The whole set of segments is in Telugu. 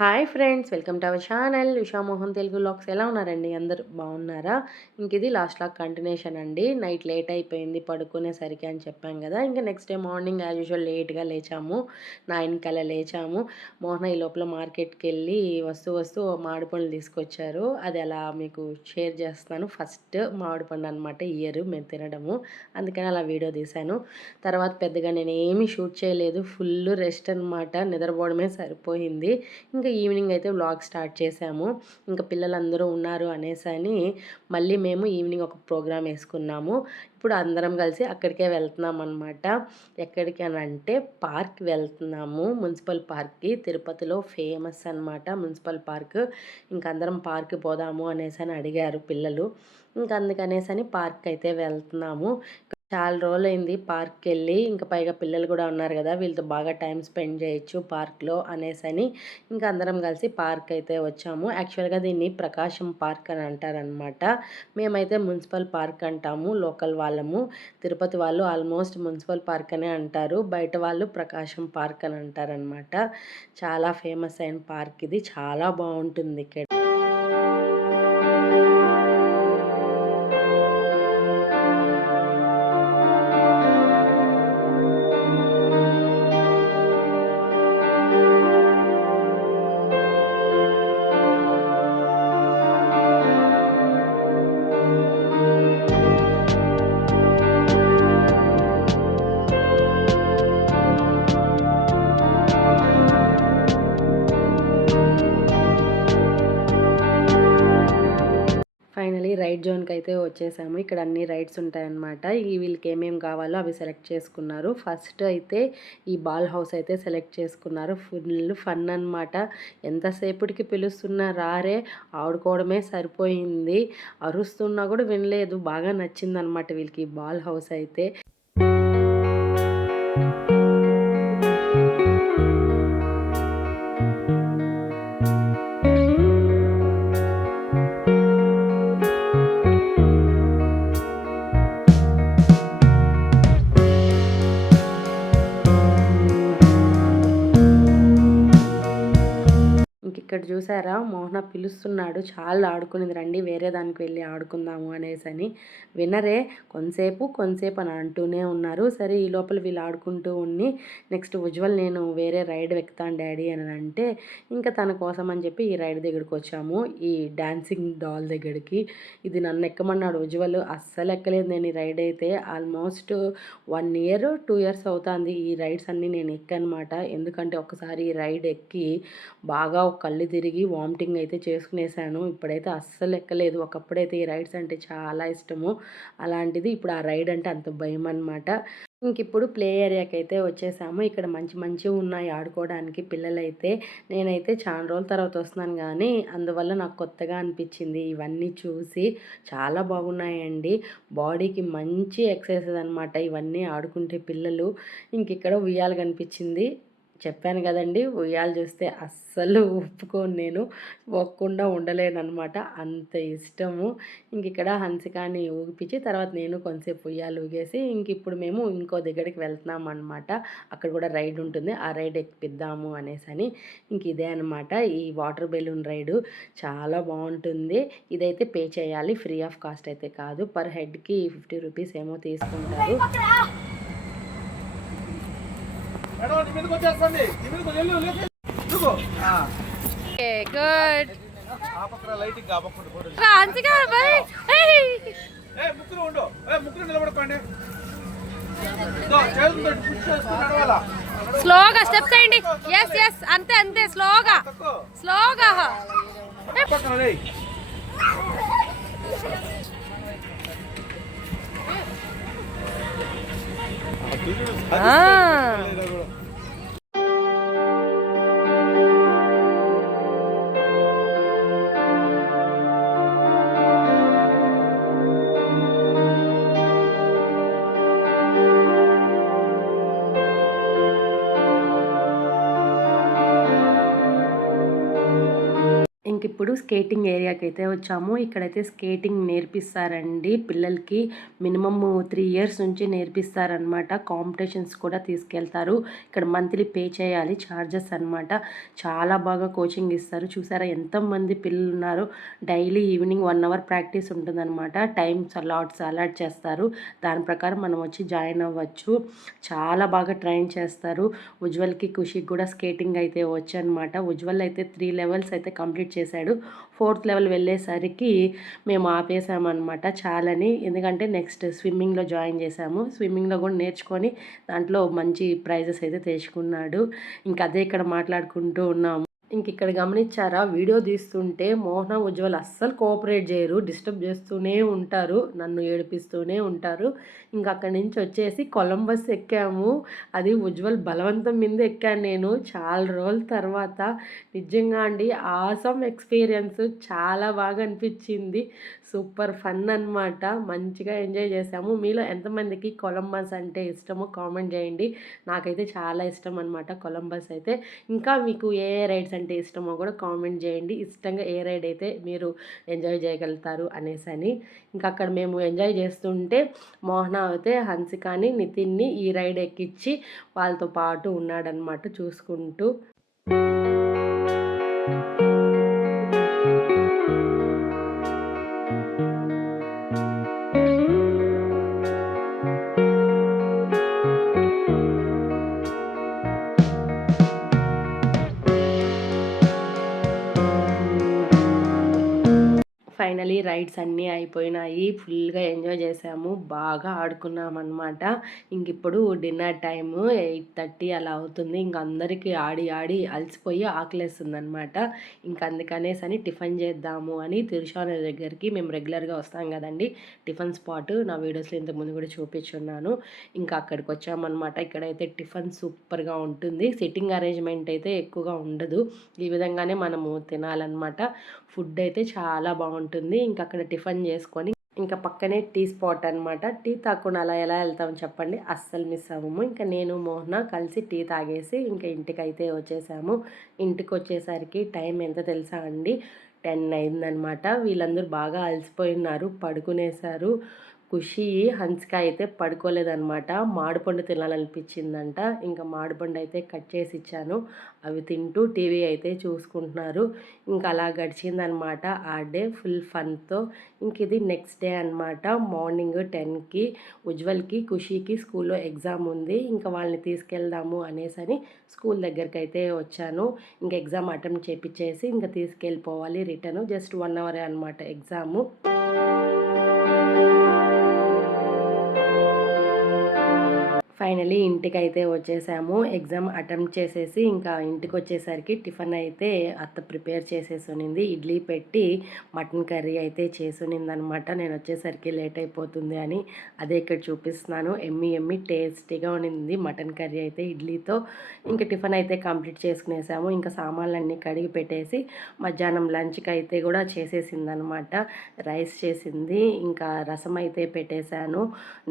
Hi friends, welcome to our channel Ushamohan Telugu vlogs. ఎలా ఉన్నారండి? అందరూ బాగున్నారా? ఇది లాస్ట్ లాగ్ కంటిన్యూషన్ అండి. నైట్ లేట్ అయిపోయింది పడుకునేసరికి అని చెప్పాం కదా. ఇంకా next day morning as usual లేట్గా లేచాము. 9 కల్లా లేచాము. మోహన ఈ లోపల మార్కెట్కి వెళ్ళి వస్తూ మామిడి పండ్లు తీసుకొచ్చారు. అది అలా మీకు షేర్ చేస్తాను. ఫస్ట్ మామిడి పండు అనమాట ఇయర్ మేము తినడము, అందుకని అలా వీడియో తీశాను. తర్వాత పెద్దగా నేను ఏమీ షూట్ చేయలేదు, ఫుల్ రెస్ట్ అనమాట. నిద్రపోవడమే సరిపోయింది. ఇంకా ఈవినింగ్ అయితే వ్లాగ్ స్టార్ట్ చేసాము. ఇంకా పిల్లలందరూ ఉన్నారు అనేసని మళ్ళీ మేము ఈవినింగ్ ఒక ప్రోగ్రామ్ వేసుకున్నాము. ఇప్పుడు అందరం కలిసి అక్కడికే వెళ్తున్నాం అనమాట. ఎక్కడికి అని అంటే పార్క్ వెళ్తున్నాము, మున్సిపల్ పార్క్కి. తిరుపతిలో ఫేమస్ అనమాట మున్సిపల్ పార్క్. ఇంక అందరం పార్క్ పోదాము అనేసని అడిగారు పిల్లలు. ఇంకా అందుకనేసని పార్క్ అయితే వెళ్తున్నాము. చాలా రోజులైంది పార్క్కి వెళ్ళి. ఇంకా పైగా పిల్లలు కూడా ఉన్నారు కదా, వీళ్ళతో బాగా టైం స్పెండ్ చేయొచ్చు పార్క్లో అనేసని ఇంకా అందరం కలిసి పార్క్ అయితే వచ్చాము. యాక్చువల్గా దీన్ని ప్రకాశం పార్క్ అని అంటారనమాట. మేమైతే మున్సిపల్ పార్క్ అంటాము లోకల్ వాళ్ళము. తిరుపతి వాళ్ళు ఆల్మోస్ట్ మున్సిపల్ పార్క్ అనే అంటారు, బయట వాళ్ళు ప్రకాశం పార్క్ అని అంటారనమాట. చాలా ఫేమస్ అయిన పార్క్ ఇది, చాలా బాగుంటుంది ఇక్కడ. ఫైనలీ రైడ్ జోన్కి అయితే వచ్చేసాము. ఇక్కడ అన్ని రైడ్స్ ఉంటాయన్నమాట. వీళ్ళకి ఏమేమి కావాలో అవి సెలెక్ట్ చేసుకున్నారు. ఫస్ట్ అయితే ఈ బాల్ హౌస్ అయితే సెలెక్ట్ చేసుకున్నారు. ఫుల్ ఫన్ అనమాట. ఎంతసేపటికి పిలుస్తున్నా రారే, ఆడుకోవడమే సరిపోయింది. అరుస్తున్నా కూడా వినలేదు. బాగా నచ్చిందనమాట వీళ్ళకి ఈ బాల్ హౌస్ అయితే. ఇక్కడ చూసారా, మోహన పిలుస్తున్నాడు. చాలా ఆడుకునేది, రండి వేరే దానికి వెళ్ళి ఆడుకుందాము అనేసని. వినరే, కొంతసేపు అని అంటూనే ఉన్నారు. సరే ఈ లోపల వీళ్ళు ఆడుకుంటూ ఉన్ని నెక్స్ట్ ఉజ్వల్ నేను వేరే రైడ్ ఎక్కుతాను డాడీ అని అంటే ఇంకా తన కోసం అని చెప్పి ఈ రైడ్ దగ్గరికి వచ్చాము, ఈ డాన్సింగ్ డాల్ దగ్గరికి. ఇది నన్ను ఎక్కమన్నాడు ఉజ్వల్. అస్సలు ఎక్కలేదు నేను ఈ రైడ్ అయితే. ఆల్మోస్ట్ 1 year 2 years అవుతుంది ఈ రైడ్స్ అన్నీ నేను ఎక్కనమాట. ఎందుకంటే ఒకసారి ఈ రైడ్ ఎక్కి బాగా కళ్ళు తిరిగి వామిటింగ్ అయితే చేసుకునేసాను. ఇప్పుడైతే అస్సలు ఎక్కలేదు. ఒకప్పుడైతే ఈ రైడ్స్ అంటే చాలా ఇష్టము, అలాంటిది ఇప్పుడు ఆ రైడ్ అంటే అంత భయం అనమాట. ఇప్పుడు ప్లే ఏరియాకి అయితే వచ్చేసాము. ఇక్కడ మంచివి ఉన్నాయి ఆడుకోవడానికి పిల్లలైతే. నేనైతే చాలా రోజుల తర్వాత వస్తున్నాను కానీ అందువల్ల నాకు కొత్తగా అనిపించింది ఇవన్నీ చూసి. చాలా బాగున్నాయండి, బాడీకి మంచి ఎక్సర్సైజ్ అనమాట ఇవన్నీ ఆడుకుంటే పిల్లలు. ఇక్కడ ఉయ్యాల కనిపించింది. చెప్పాను కదండి, ఉయ్యాలు చూస్తే అస్సలు ఒప్పుకోను, నేను ఒక్కకుండా ఉండలేనమాట, అంత ఇష్టము. ఇక్కడ హన్సికాని ఊగిపించి తర్వాత నేను కొంతసేపు ఉయ్యాలు ఊగేసి ఇప్పుడు మేము ఇంకో దగ్గరికి వెళ్తున్నాం అనమాట. అక్కడ కూడా రైడ్ ఉంటుంది, ఆ రైడ్ ఎక్కిద్దాము అనేసని. ఇదే అనమాట ఈ వాటర్ బెలూన్ రైడు. చాలా బాగుంటుంది. ఇదైతే పే చేయాలి, ఫ్రీ ఆఫ్ కాస్ట్ అయితే కాదు. పర్ హెడ్కి 50 రూపీస్ ఏమో తీసుకుంటారు. గుడ్. ముగ్గురు ఉండు, ముగ్గురు నిలబడుకోండి. స్లోగా స్టెప్స్ వేయండి. ఎస్ ఎస్, అంతే అంతే, స్లోగా స్లోగా. ఇప్పుడు స్కేటింగ్ ఏరియాకి అయితే వచ్చాము. ఇక్కడైతే స్కేటింగ్ నేర్పిస్తారండి పిల్లలకి. మినిమమ్ 3 ఇయర్స్ నుంచి నేర్పిస్తారనమాట. కాంపిటీషన్స్ కూడా తీసుకెళ్తారు. ఇక్కడ మంత్లీ పే చేయాలి, చార్జెస్ అనమాట. చాలా బాగా కోచింగ్ ఇస్తారు. చూసారా ఎంతమంది పిల్లలు ఉన్నారు. డైలీ ఈవినింగ్ 1 అవర్ ప్రాక్టీస్ ఉంటుందన్నమాట. టైమ్స్ అలాట్ చేస్తారు. దాని ప్రకారం మనం వచ్చి జాయిన్ అవ్వచ్చు. చాలా బాగా ట్రైన్ చేస్తారు. ఉజ్వల్కి, ఖుషికి కూడా స్కేటింగ్ అయితే వచ్చనమాట. ఉజ్వల్ అయితే 3 లెవెల్స్ అయితే కంప్లీట్ చేశాడు. 4th లెవెల్ వెళ్ళేసరికి మేము ఆపేసామన్నమాట చాలని. ఎందుకంటే నెక్స్ట్ స్విమ్మింగ్లో జాయిన్ చేశాము. స్విమ్మింగ్లో కూడా నేర్చుకొని దాంట్లో మంచి ప్రైజెస్ అయితే తెచ్చుకున్నాడు. ఇంకా అదే ఇక్కడ మాట్లాడుకుంటూ ఉన్నాము. ఇక్కడ గమనించారా, వీడియో తీస్తుంటే మోహన, ఉజ్వల్ అస్సలు కోఆపరేట్ చేయరు. డిస్టర్బ్ చేస్తూనే ఉంటారు, నన్ను ఏడిపిస్తూనే ఉంటారు. అక్కడి నుంచి వచ్చేసి కొలంబస్ ఎక్కాము. అది ఉజ్వల్ బలవంతం మీద ఎక్కాను నేను చాలా రోజుల తర్వాత. నిజంగా అండి ఆసమ్ ఎక్స్పీరియన్స్, చాలా బాగా అనిపించింది. సూపర్ ఫన్ అనమాట. మంచిగా ఎంజాయ్ చేసాము. మీలో ఎంతమందికి కొలంబస్ అంటే ఇష్టమో కామెంట్ చేయండి. నాకైతే చాలా ఇష్టం అనమాట కొలంబస్ అయితే. ఇంకా మీకు ఏ రైడ్స్ అంటే ఇష్టమో కూడా కామెంట్ చేయండి. ఇష్టంగా ఏ రైడ్ అయితే మీరు ఎంజాయ్ చేయగలుగుతారు అనేసని. అక్కడ మేము ఎంజాయ్ చేస్తుంటే మోహన అయితే హన్సికాని, నితిన్ని ఈ రైడ్ ఎక్కించి వాళ్ళతో పాటు ఉన్నాడనమాట చూసుకుంటూ. ఫైనలీ రైడ్స్ అన్నీ అయిపోయినాయి. ఫుల్గా ఎంజాయ్ చేసాము. బాగా ఆడుకున్నామన్నమాట. ఇప్పుడు డిన్నర్ టైము 8:30 అలా అవుతుంది. అందరికీ ఆడి ఆడి అలసిపోయి ఆకలేస్తుందనమాట. అందుకనేసని టిఫిన్ చేద్దాము అని తిరుషాన దగ్గరికి మేము రెగ్యులర్గా వస్తాం కదండి, టిఫిన్ స్పాట్ నా వీడియోస్లో ఇంతకుముందు కూడా చూపించున్నాను. అక్కడికి వచ్చామన్నమాట. ఇక్కడైతే టిఫిన్ సూపర్గా ఉంటుంది. సిట్టింగ్ అరేంజ్మెంట్ అయితే ఎక్కువగా ఉండదు. ఈ విధంగానే మనము తినాలన్నమాట. ఫుడ్ అయితే చాలా బాగుంటుంది. అక్కడ టిఫిన్ చేసుకొని పక్కనే టీ స్పాట్ అనమాట. టీ తాకుండా అలా ఎలా వెళ్తామని చెప్పండి, అస్సలు మిస్ అవ్వము. నేను మోహన కలిసి టీ తాగేసి ఇంటికి అయితే వచ్చేసాము. ఇంటికి వచ్చేసరికి టైం ఎంత తెలుసా అండి, 10 అయిందనమాట. వీళ్ళందరూ బాగా అలసిపోయినారు, పడుకునేశారు. ఖుషి, హన్సిక అయితే పడుకోలేదనమాట. మామిడిపండు తినాలనిపించిందంట. మామిడిపండు అయితే కట్ చేసి ఇచ్చాను. అవి తింటూ టీవీ అయితే చూసుకుంటున్నారు. అలా గడిచిందనమాట ఆ డే ఫుల్ ఫన్తో. ఇది నెక్స్ట్ డే అనమాట. మార్నింగ్ 10కి ఉజ్వల్కి, ఖుషికి స్కూల్లో ఎగ్జామ్ ఉంది. వాళ్ళని తీసుకెళ్దాము అనేసని స్కూల్ దగ్గరికి అయితే వచ్చాను. ఎగ్జామ్ అటెంప్ట్ చేపించేసి తీసుకెళ్ళిపోవాలి రిటర్న్. జస్ట్ 1 అవరే అనమాట ఎగ్జాము. ఫైనలీ ఇంటికైతే వచ్చేసాము. ఎగ్జామ్ అటెంప్ట్ చేసేసి ఇంటికి వచ్చేసరికి టిఫిన్ అయితే అత్త ప్రిపేర్ చేసేసునింది. ఇడ్లీ పెట్టి మటన్ కర్రీ అయితే చేసునిందనమాట. నేను వచ్చేసరికి లేట్ అయిపోతుంది అని అదే ఇక్కడ చూపిస్తున్నాను. ఎమ్మి టేస్టీగా ఉన్నింది మటన్ కర్రీ అయితే ఇడ్లీతో. టిఫిన్ అయితే కంప్లీట్ చేసుకునేసాము. సామాన్లన్నీ కడిగి పెట్టేసి మధ్యాహ్నం లంచ్కి అయితే కూడా చేసేసిందనమాట. రైస్ చేసింది, రసం అయితే పెట్టేశాను.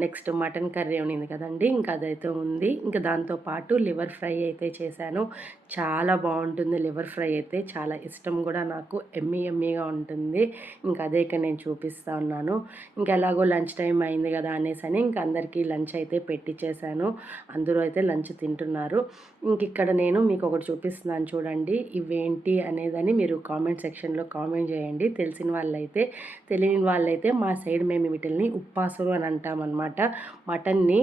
నెక్స్ట్ మటన్ కర్రీ ఉన్నింది కదండి, అదైతే ఉంది. దాంతోపాటు లివర్ ఫ్రై అయితే చేశాను. చాలా బాగుంటుంది లివర్ ఫ్రై అయితే, చాలా ఇష్టం కూడా నాకు. ఎమ్మీగా ఉంటుంది. అదే ఇక్కడ నేను చూపిస్తూ ఉన్నాను. ఎలాగో లంచ్ టైం అయింది కదా అనేసని అందరికీ లంచ్ అయితే పెట్టించేసాను. అందరూ అయితే లంచ్ తింటున్నారు. ఇక్కడ నేను మీకు ఒకటి చూపిస్తున్నాను చూడండి. ఇవేంటి అనేదని మీరు కామెంట్ సెక్షన్లో కామెంట్ చేయండి. తెలిసిన వాళ్ళైతే, తెలియని వాళ్ళైతే మా సైడ్ మేము వీటిని ఉప్పాసులు అని అంటామన్నమాట. మటన్ని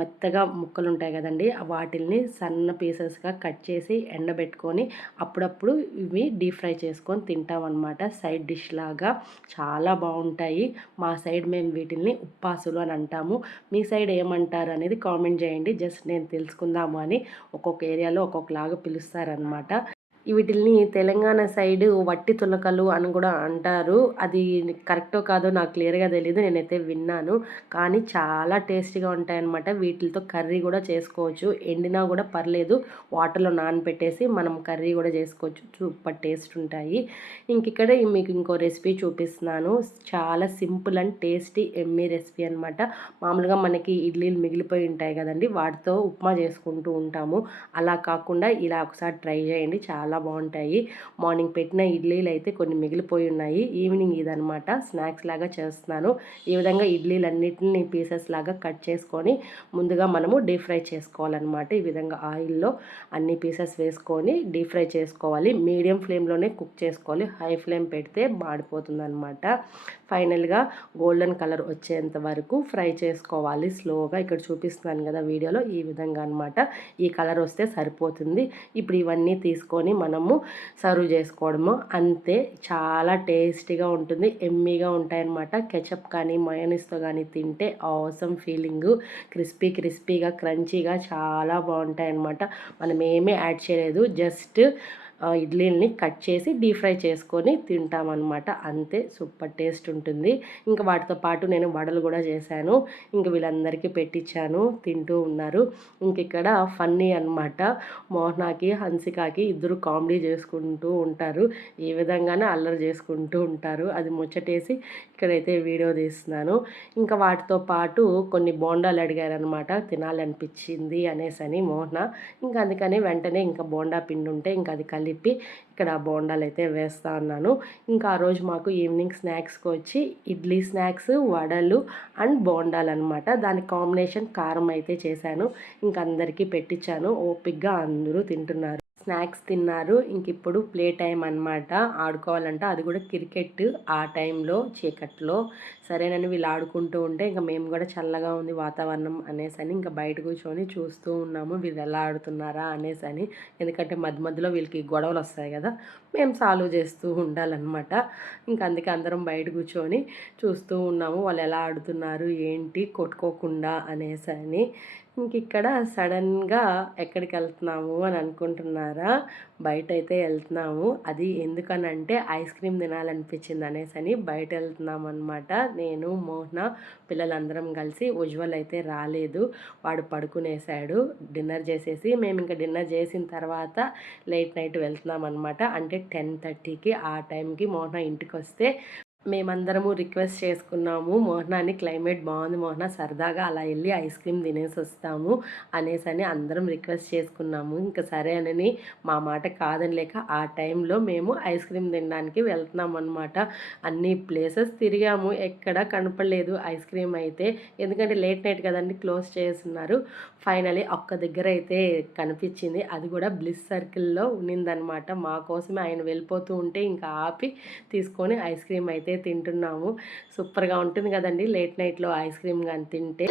మెత్తగా ముక్కలు ఉంటాయి కదండి, వాటిల్ని సన్న పీసెస్గా కట్ చేసి ఎండబెట్టుకొని అప్పుడప్పుడు ఇవి డీప్ ఫ్రై చేసుకొని తింటామన్నమాట. సైడ్ డిష్ లాగా చాలా బాగుంటాయి. మా సైడ్ మేము వీటిల్ని ఉప్పాసులు అని అంటాము. మీ సైడ్ ఏమంటారు అనేది కామెంట్ చేయండి. జస్ట్ నేను తెలుసుకుందాము అని. ఒక్కొక్క ఏరియాలో ఒక్కొక్కలాగా పిలుస్తారనమాట. వీటిల్ని తెలంగాణ సైడు వట్టి తులకలు అని కూడా అంటారు. అది కరెక్టో కాదో నాకు క్లియర్గా తెలియదు, నేనైతే విన్నాను. కానీ చాలా టేస్టీగా ఉంటాయన్నమాట. వీటితో కర్రీ కూడా చేసుకోవచ్చు. ఎండినా కూడా పర్లేదు, వాటర్లో నానబెట్టేసి మనం కర్రీ కూడా చేసుకోవచ్చు. సూపర్ టేస్ట్ ఉంటాయి. ఇక్కడ మీకు ఇంకో రెసిపీ చూపిస్తున్నాను. చాలా simple and tasty Emmy recipe అనమాట. మామూలుగా మనకి ఇడ్లీలు మిగిలిపోయి ఉంటాయి కదండి, వాటితో ఉప్మా చేసుకుంటూ ఉంటాము. అలా కాకుండా ఇలా ఒకసారి ట్రై చేయండి, చాలా చాలా బాగుంటాయి. మార్నింగ్ పెట్టిన ఇడ్లీలు అయితే కొన్ని మిగిలిపోయి ఉన్నాయి. ఈవినింగ్ ఇదనమాట స్నాక్స్ లాగా చేస్తున్నాను. ఈ విధంగా ఇడ్లీలన్నిటిని పీసెస్ లాగా కట్ చేసుకొని ముందుగా మనము డీప్ ఫ్రై చేసుకోవాలన్నమాట. ఈ విధంగా ఆయిల్లో అన్ని పీసెస్ వేసుకొని డీప్ ఫ్రై చేసుకోవాలి. మీడియం ఫ్లేమ్లోనే కుక్ చేసుకోవాలి. హై ఫ్లేమ్ పెడితే మాడిపోతుంది అనమాట. ఫైనల్గా గోల్డెన్ కలర్ వచ్చేంత వరకు ఫ్రై చేసుకోవాలి స్లోగా. ఇక్కడ చూపిస్తున్నాను కదా వీడియోలో, ఈ విధంగా అనమాట. ఈ కలర్ వస్తే సరిపోతుంది. ఇప్పుడు ఇవన్నీ తీసుకొని మనము సర్వ్ చేసుకోవడము అంతే. చాలా టేస్టీగా ఉంటుంది, ఎమ్మీగా ఉంటాయన్నమాట. కెచప్ కానీ మయోనీస్తో కానీ తింటే ఆసమ్ ఫీలింగు. క్రిస్పీగా క్రంచీగా చాలా బాగుంటాయి అన్నమాట. మనం ఏమీ యాడ్ చేయలేదు, జస్ట్ ఇడ్లీని కట్ చేసి డీప్ ఫ్రై చేసుకొని తింటామన్నమాట. అంతే, సూపర్ టేస్ట్ ఉంటుంది. ఇంకా వాటితో పాటు నేను వడలు కూడా చేశాను. ఇంక వీళ్ళందరికీ పెట్టించాను, తింటూ ఉన్నారు. ఇంక ఇక్కడ ఫన్నీ అనమాట. మోహనాకి హన్సికాకి ఇద్దరు కామెడీ చేసుకుంటూ ఉంటారు. ఈ విధంగానే అల్లరి చేసుకుంటూ ఉంటారు. అది ముచ్చటేసి ఇక్కడైతే వీడియో తీస్తున్నాను. ఇంకా వాటితో పాటు కొన్ని బోండాలు అడిగారనమాట, తినాలనిపించింది అనేసని మోహన. ఇంకా అందుకని వెంటనే ఇంకా బోండా పిండి ఉంటే ఇంకా అది కలిపి ఇక్కడ బోండాలు అయితే వేస్తా ఉన్నాను. ఇంకా ఆ రోజు మాకు ఈవినింగ్ స్నాక్స్కి వచ్చి ఇడ్లీ స్నాక్స్, వడలు అండ్ బోండాలు అనమాట. దాని కాంబినేషన్ కారం అయితే చేశాను. ఇంక అందరికీ పెట్టించాను. ఓపిక్గా అందరూ తింటున్నారు, స్నాక్స్ తిన్నారు. ఇంక ఇప్పుడు ప్లే టైం అనమాట. ఆడుకోవాలంట, అది కూడా క్రికెట్. ఆ టైంలో చీకట్లో సరేనని వీళ్ళు ఆడుకుంటూ ఉంటే ఇంకా మేము కూడా చల్లగా ఉంది వాతావరణం అనేసని ఇంకా బయట కూర్చొని చూస్తూ ఉన్నాము వీళ్ళు ఎలా ఆడుతున్నారా అనేసని. ఎందుకంటే మధ్యలో వీళ్ళకి గొడవలు వస్తాయి కదా, మేము సాల్వ్ చేస్తూ ఉండాలన్నమాట. ఇంకా అందుకే అందరం బయట కూర్చొని చూస్తూ ఉన్నాము వాళ్ళు ఎలా ఆడుతున్నారు ఏంటి కొట్టుకోకుండా అనేసని. ఇంక ఇక్కడ సడన్గా ఎక్కడికి వెళ్తున్నాము అని అనుకుంటున్నారా, బయట అయితే వెళ్తున్నాము. అది ఎందుకనంటే ఐస్ క్రీమ్ తినాలనిపించింది అనేసని బయట వెళ్తున్నాం అనమాట. నేను మోహన పిల్లలందరం కలిసి. ఉజ్వల్ అయితే రాలేదు, వాడు పడుకునేసాడు డిన్నర్ చేసేసి. మేము ఇంకా డిన్నర్ చేసిన తర్వాత లేట్ నైట్ వెళ్తున్నాం అనమాట. అంటే 10:30కి ఆ టైంకి మోహన ఇంటికి వస్తే మేమందరము రిక్వెస్ట్ చేసుకున్నాము మోహనాన్ని, క్లైమేట్ బాగుంది మోహన, సరదాగా అలా వెళ్ళి ఐస్ క్రీమ్ తినేసి వస్తాము అనేసని అందరం రిక్వెస్ట్ చేసుకున్నాము. ఇంకా సరే అని మా మాట కాదని లేక ఆ టైంలో మేము ఐస్ క్రీమ్ తినడానికి వెళ్తున్నాం అనమాట. అన్ని ప్లేసెస్ తిరిగాము, ఎక్కడా కనపడలేదు ఐస్ క్రీమ్ అయితే. ఎందుకంటే లేట్ నైట్ కదండి, క్లోజ్ చేస్తున్నారు. ఫైనలీ ఒక్క దగ్గర అయితే కనిపించింది, అది కూడా బ్లిస్ సర్కిల్లో ఉన్నిందనమాట. మా కోసమే ఆయన వెళ్ళిపోతూ ఉంటే ఇంకా ఆపి తీసుకొని ఐస్ క్రీమ్ అయితే తింటున్నాము. సూపర్గా ఉంటుంది కదండి లేట్ నైట్లో ఐస్ క్రీమ్ కానీ తింటే.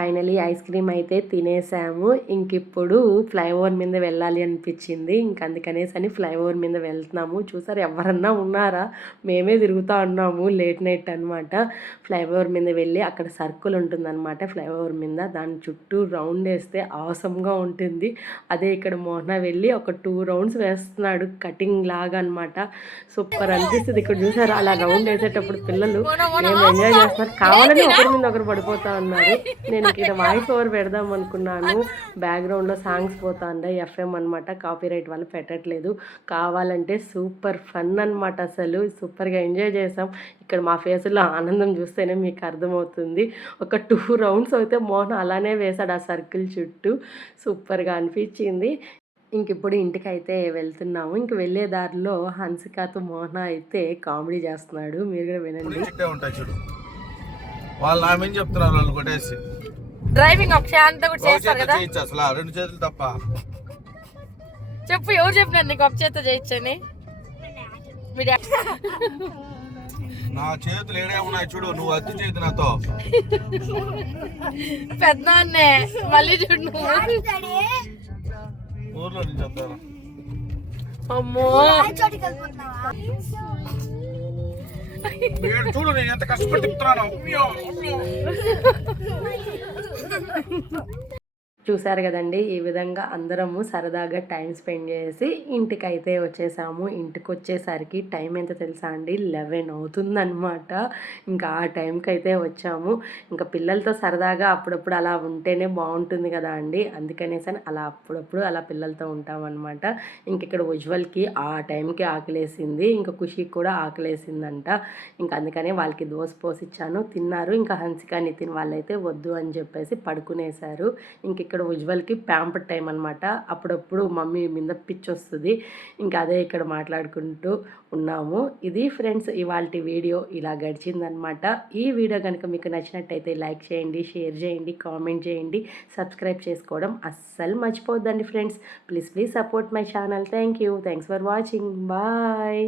ఫైనలీ ఐస్ క్రీమ్ అయితే తినేసాము. ఇంక ఇప్పుడు ఫ్లైఓవర్ మీద వెళ్ళాలి అనిపించింది. ఇంక అందుకనేసని ఫ్లైఓవర్ మీద వెళ్తున్నాము. చూసారు ఎవరన్నా ఉన్నారా, మేమే తిరుగుతూ ఉన్నాము లేట్ నైట్ అనమాట. ఫ్లైఓవర్ మీద వెళ్ళి అక్కడ సర్కిల్ ఉంటుందన్నమాట ఫ్లైఓవర్ మీద, దాని చుట్టూ రౌండ్ వేస్తే ఆసమ్గా ఉంటుంది. అదే ఇక్కడ మోహన వెళ్ళి ఒక 2 రౌండ్స్ వేస్తున్నాడు కటింగ్ లాగా అనమాట. సూపర్ అనిపిస్తుంది. ఇక్కడ చూసారు అలా రౌండ్ వేసేటప్పుడు పిల్లలు మేము ఎంజాయ్ చేస్తున్నారు, కావాలని ఒకరి మీద ఒకరు పడిపోతా ఉన్నారు. నేను ఇక్కడ వాయిస్ ఓవర్ పెడదాం అనుకున్నాను, బ్యాక్గ్రౌండ్లో సాంగ్స్ పోతా ఉన్నాయి, ఎఫ్ఎం అనమాట, కాపీరైట్ వాళ్ళు పెట్టట్లేదు. కావాలంటే సూపర్ ఫన్ అనమాట, అసలు సూపర్గా ఎంజాయ్ చేసాం. ఇక్కడ మా ఫేసులో ఆనందం చూస్తేనే మీకు అర్థమవుతుంది. ఒక 2 రౌండ్స్ అయితే మోహన్ అలానే వేశాడు ఆ సర్కిల్ చుట్టూ, సూపర్గా అనిపించింది. ఇంక ఇప్పుడు ఇంటికి అయితే వెళ్తున్నాము. ఇంక వెళ్ళే దారిలో హన్సికాతో మోహన అయితే కామెడీ చేస్తున్నాడు, మీరు కూడా వినండి. వాళ్ళు నా మీద చెప్తున్నారు, వాళ్ళు కొట్టేసి డ్రైవింగ్ అంతా కూడా చేస్తారు కదా, అసలు 2 చేతులు తప్ప. చెప్పు ఎవరు చెప్పినారు నీకు ఒక చేత చేయొచ్చని? నా చేతులు ఏడే ఉన్నాయి చూడు, నువ్వు అద్దె చేతి నాతో. పెద్దనాన్నే మళ్ళీ చూడు నువ్వు ఊర్లో నుంచి చెప్తాను. అమ్మో చూడు నేను ఎంత కష్టపడి తిప్పుతున్నాను. చూసారు కదండి, ఈ విధంగా అందరము సరదాగా టైం స్పెండ్ చేసి ఇంటికైతే వచ్చేసాము. ఇంటికి వచ్చేసరికి టైం ఎంత తెలుసా అండి, 11 అవుతుందన్నమాట. ఇంకా ఆ టైంకి అయితే వచ్చాము. ఇంకా పిల్లలతో సరదాగా అప్పుడప్పుడు అలా ఉంటేనే బాగుంటుంది కదా అండి, అందుకనేసి అలా అప్పుడప్పుడు అలా పిల్లలతో ఉంటామన్నమాట. ఇంక ఇక్కడ ఉజ్వల్కి ఆ టైంకి ఆకలేసింది, ఇంకా ఖుషికి కూడా ఆకలేసిందంట. ఇంకా అందుకనే వాళ్ళకి దోశ పోసిచ్చాను, తిన్నారు. ఇంకా హన్సిక నితిన్ వాళ్ళైతే వద్దు అని చెప్పేసి పడుకునేశారు. ఇంక ఇక్కడ ఉజ్వల్కి ప్యాంపర్ టైం అనమాట. అప్పుడప్పుడు మమ్మీ మీద పిచ్చి వస్తుంది. ఇంకా అదే ఇక్కడ మాట్లాడుకుంటూ ఉన్నాము. ఇది ఫ్రెండ్స్ ఇవాల్టి వీడియో ఇలా గడిచిందనమాట. ఈ వీడియో కనుక మీకు నచ్చినట్టయితే లైక్ చేయండి, షేర్ చేయండి, కామెంట్ చేయండి, సబ్స్క్రైబ్ చేసుకోవడం అస్సలు మర్చిపోద్దండి friends. Please support my channel. Thanks for watching. Bye.